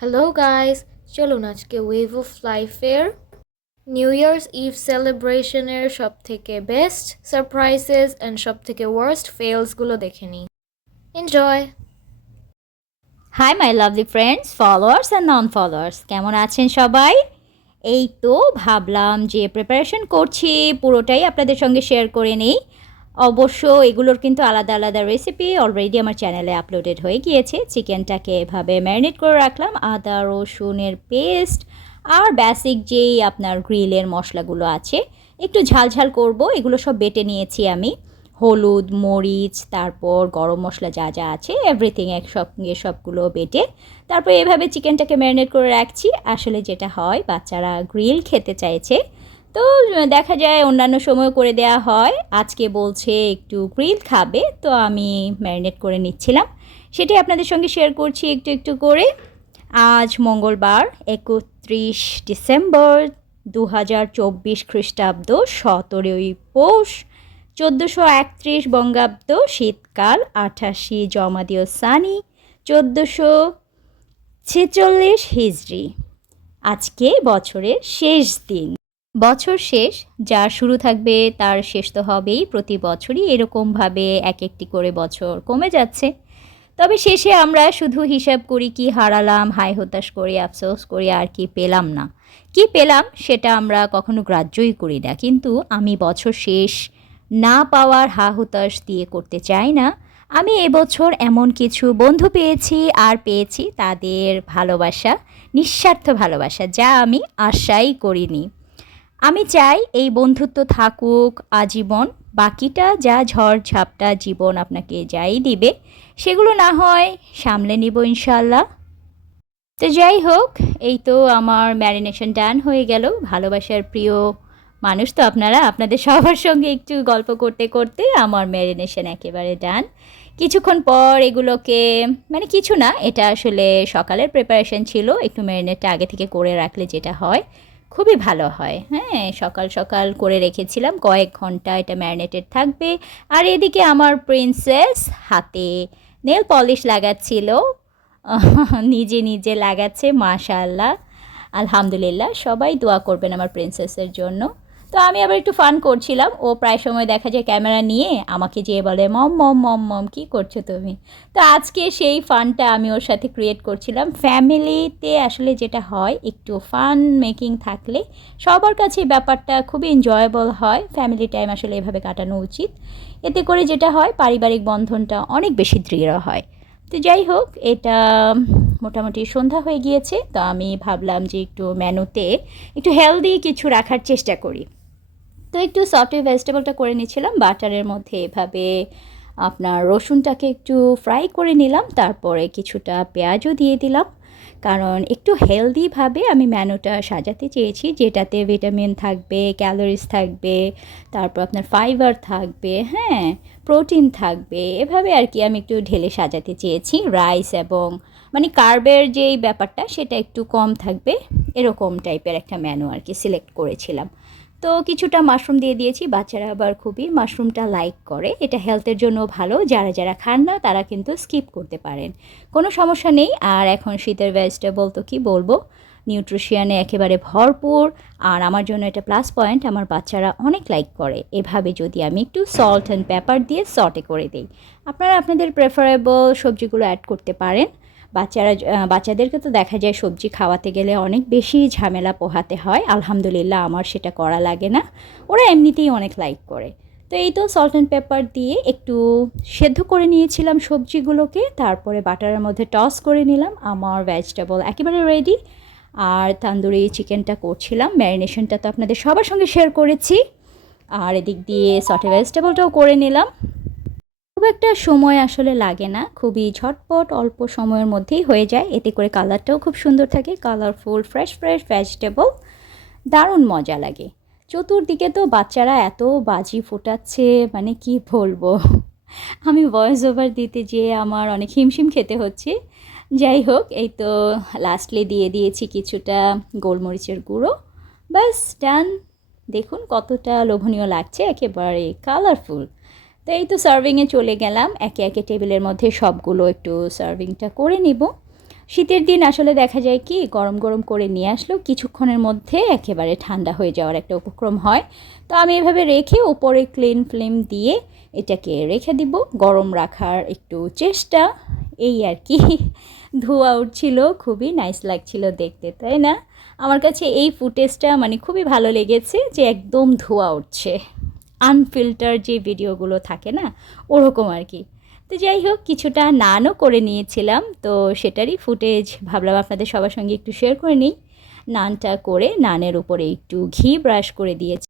Hello guys, চলুন আজকে wave of লাইফের নিউ ইয়ার্স ইভ সেলিব্রেশনের সব থেকে বেস্ট সারপ্রাইজেস অ্যান্ড সব থেকে ওয়ার্স্ট ফেলসগুলো দেখে নিই। Enjoy. Hi my lovely friends, followers and non followers, কেমন আছেন সবাই? এই তো ভাবলাম যে প্রিপারেশন করছি পুরোটাই আপনাদের সঙ্গে শেয়ার করে নেই। অবশ্য এগুলোর কিন্তু আলাদা আলাদা রেসিপি অলরেডি আমার চ্যানেলে আপলোডেড হয়ে গিয়েছে। চিকেনটাকে এভাবে ম্যারিনেট করে রাখলাম, আদা রসুনের পেস্ট আর বেসিক যেই আপনার গ্রিলের মশলাগুলো আছে, একটু ঝাল ঝাল করব, এগুলো সব বেটে নিয়েছি আমি। হলুদ, মরিচ, তারপর গরম মশলা যা যা আছে এভরিথিং একসঙ্গে সবগুলো বেটে তারপর এভাবে চিকেনটাকে ম্যারিনেট করে রাখছি। আসলে যেটা হয়, বাচ্চারা গ্রিল খেতে চাইছে, তো দেখা যায় অন্যান্য সময় করে দেয়া হয়। আজকে বলছে একটু গ্রিল খাবে, তো আমি ম্যারিনেট করে নিচ্ছিলাম, সেটাই আপনাদের সঙ্গে শেয়ার করছি একটু একটু করে। আজ মঙ্গলবার 31 ডিসেম্বর 2024 খ্রিস্টাব্দ, 17ই পৌষ 1431 বঙ্গাব্দ, শীতকাল 88 জমাদিও সানি 1446 হিজরি। আজকে বছরের শেষ দিন। বছর শেষ, যার শুরু থাকবে তার শেষ তো হবেই। প্রতি বছরই এরকমভাবে এক একটি করে বছর কমে যাচ্ছে। তবে শেষে আমরা শুধু হিসাব করি কি হারালাম, হায় হতাশ করি, আফসোস করি, আর কি পেলাম না। কি পেলাম সেটা আমরা কখনো গ্রাহ্যই করি না। কিন্তু আমি বছর শেষ না পাওয়ার হা হুতাশ দিয়ে করতে চাই না। আমি এবছর এমন কিছু বন্ধু পেয়েছি, আর পেয়েছি তাদের ভালোবাসা, নিঃস্বার্থ ভালোবাসা, যা আমি আশাই করিনি। আমি চাই এই বন্ধুত্ব থাকুক আজীবন। বাকিটা যা ঝড় ঝাপটা জীবন আপনাকে যাই দিবে, সেগুলো না হয় সামলে নিব ইনশাল্লাহ। তো যাই হোক, এই তো আমার ম্যারিনেশন ডান হয়ে গেল। ভালোবাসার প্রিয় মানুষ তো আপনারা, আপনাদের সবার সঙ্গে একটু গল্প করতে করতে আমার ম্যারিনেশন একেবারে ডান। কিছুক্ষণ পর এগুলোকে, মানে কিছু না, এটা আসলে সকালের প্রিপারেশন ছিল। একটু ম্যারিনেটটা আগে থেকে করে রাখলে যেটা হয়, খুবই ভালো হয়। হ্যাঁ, সকাল সকাল করে রেখেছিলাম, কয়েক ঘন্টা এটা ম্যারিনেটেড থাকবে। আর এদিকে আমার প্রিন্সেস হাতে নেল পলিশ লাগাচ্ছিল, নিজে নিজে লাগাচ্ছে, মাশাআল্লাহ, আলহামদুলিল্লাহ। সবাই দোয়া করবেন আমার প্রিন্সেসের জন্য। তো আমি আবার একটু ফান করছিলাম। ও প্রায় সময় দেখা যায় ক্যামেরা নিয়ে আমাকে যেয়ে বলে, মম মম মম মম, কী করছো তুমি? তো আজকে সেই ফানটা আমি ওর সাথে ক্রিয়েট করছিলাম। ফ্যামিলিতে আসলে যেটা হয়, একটু ফান মেকিং থাকলে সবার কাছে ব্যাপারটা খুবই এনজয়েবল হয়। ফ্যামিলি টাইম আসলে এভাবে কাটানো উচিত। এতে করে যেটা হয়, পারিবারিক বন্ধনটা অনেক বেশি দৃঢ় হয়। তো যাই হোক, এটা মোটামুটি সন্ধ্যা হয়ে গিয়েছে, তো আমি ভাবলাম যে একটু মেনুতে একটু হেলদি কিছু রাখার চেষ্টা করি। তো একটু সফট ভেজিটেবলটা করে নিয়েছিলাম বাটারের মধ্যে, এভাবে আপনার রসুনটাকে একটু ফ্রাই করে নিলাম, তারপরে কিছুটা পেঁয়াজও দিয়ে দিলাম, কারণ একটু হেলদিভাবে আমি মেনুটা সাজাতে চেয়েছি, যেটাতে ভিটামিন থাকবে, ক্যালোরিজ থাকবে, তারপর আপনার ফাইবার থাকবে, হ্যাঁ, প্রোটিন থাকবে, এভাবে আর কি আমি একটু ঢেলে সাজাতে চেয়েছি। রাইস এবং মানে কার্বের যেই ব্যাপারটা সেটা একটু কম থাকবে, এরকম টাইপের একটা মেনু আর কি সিলেক্ট করেছিলাম। তো কিছুটা মাশরুম দিয়ে দিয়েছি, বাচ্চারা আবার খুবই মাশরুমটা লাইক করে, এটা হেলথের জন্য ভালো। যারা যারা খান না তারা কিন্তু স্কিপ করতে পারেন, কোনো সমস্যা নেই। আর এখন শীতের ভেজিটেবল তো কী বলবো, নিউট্রিশিয়ানে একেবারে ভরপুর। আর আমার জন্য এটা প্লাস পয়েন্ট, আমার বাচ্চারা অনেক লাইক করে এভাবে যদি আমি একটু সল্ট অ্যান্ড পেপার দিয়ে সটে করে দিই। আপনারা আপনাদের প্রেফারেবল সবজিগুলো অ্যাড করতে পারেন। বাচ্চাদেরকে তো দেখা যায় সবজি খাওয়াতে গেলে অনেক বেশি ঝামেলা পোহাতে হয়, আলহামদুলিল্লাহ আমার সেটা করা লাগে না, ওরা এমনিতেই অনেক লাইক করে। তো এই তো সল্ট অ্যান্ড পেপার দিয়ে একটু সেদ্ধ করে নিয়েছিলাম সবজিগুলোকে, তারপরে বাটারের মধ্যে টস করে নিলাম। আমার ভেজিটেবল একেবারে রেডি। আর তান্দুরি চিকেনটা করছিলাম, ম্যারিনেশনটা তো আপনাদের সবার সঙ্গে শেয়ার করেছি। আর এদিক দিয়ে সটে ভেজিটেবলটাও করে নিলাম। খুব একটা সময় আসলে লাগে না, খুবই ঝটপট অল্প সময়ের মধ্যেই হয়ে যায়। এতে করে কালারটাও খুব সুন্দর থাকে, কালারফুল ফ্রেশ ফ্রেশ ভেজিটেবল, দারুণ মজা লাগে। চতুর্দিকে তো বাচ্চারা এত বাজি ফোটাচ্ছে, মানে কি বলবো, আমি ভয়েস ওভার দিতে যেয়ে আমার অনেক হিমশিম খেতে হচ্ছে। যাই হোক, এই তো লাস্টলি দিয়ে দিয়েছি কিছুটা গোলমরিচের গুঁড়ো, ব্যাস ডান। দেখুন কতটা লোভনীয় লাগছে, একেবারে কালারফুল। তো এই তো সার্ভিংয়ে চলে গেলাম, একে একে টেবিলের মধ্যে সবগুলো একটু সার্ভিংটা করে নিব। শীতের দিন আসলে দেখা যায় কি গরম গরম করে নিয়ে আসলেও কিছুক্ষণের মধ্যে একেবারে ঠান্ডা হয়ে যাওয়ার একটা উপক্রম হয়। তো আমি এভাবে রেখে উপরে ক্লিন ফ্লেম দিয়ে এটাকে রেখে দিব, গরম রাখার একটু চেষ্টা, এই আর কি। ধোঁয়া উঠছিল, খুবই নাইস লাগছিল দেখতে, তাই না? আমার কাছে এই ফুটেজটা মানে খুবই ভালো লেগেছে যে একদম ধোঁয়া উঠছে, আনফিল্টার যে ভিডিওগুলো থাকে না ওরকম আর কি। তো যাই হোক, কিছুটা নানও করে নিয়েছিলাম, তো সেটারই ফুটেজ ভাবলাম আপনাদের সবার সঙ্গে একটু শেয়ার করে নিই। নানটা করে নানের উপরে একটু ঘি ব্রাশ করে দিয়েছি।